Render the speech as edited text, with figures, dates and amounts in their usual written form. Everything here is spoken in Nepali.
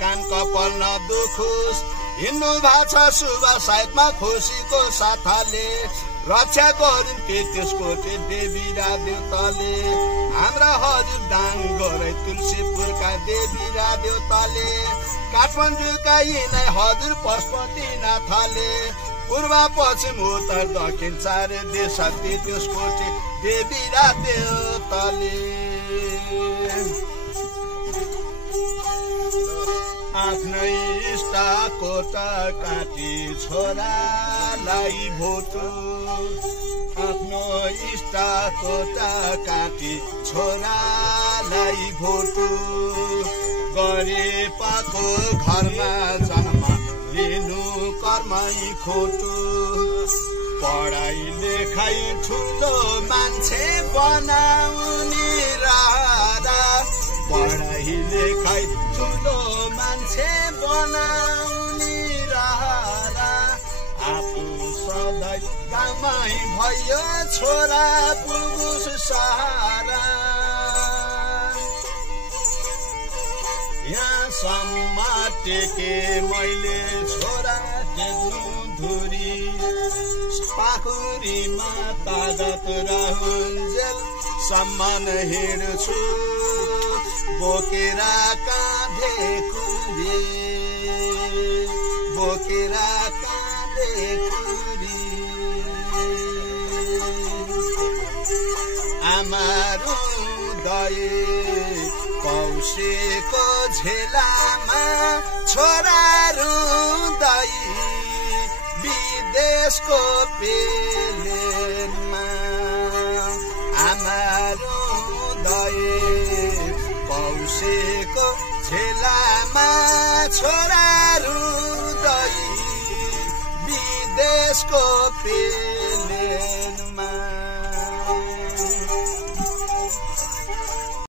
कान कपाल नदुखोस् हिँड्नु भएको छ शुभ साइडमा खुसीको साथले रक्षा गरिन् त्यसको देवी र देवताले हाम्रा हजुर दाङ गरे तुलसीपुरका देवी र देवताले काठमाडौँका यिनै हजुर पशुपतिनाथले पूर्व पश्चिम उत्तर दक्षिण चार देश त्यसको देवी र देवताले आफ्नै इष्टकोटा काटी छोरालाई भोटो आफ्नो इष्टकोटा काटी छोरालाई भोटो गरेपाको घरमा जन्म लिनु कर्मै खोटो पढाइ लेखाइ ठुलो मान्छे बनाउने रारा पढाइ लेखाइ ठुलो मान्छे बनाउने रारा आफू सधैँ गाउँमै भयो छोरा पुरुष सहारा यहाँसम्म टेके मैले छोरा टेक्नु धुरी पाखुरीमा तागत रहन्जेल सम्मान हिँड्छु बोकेर काँधे खुरी बोकेर काँधे खुरी आमा रुँदै पौषेको झेलामा छोरा रुँदै विदेशको पेलेमा आमा रुँदै पौषेको झेलामा छोरा रुँदै विदेशको पेलेमा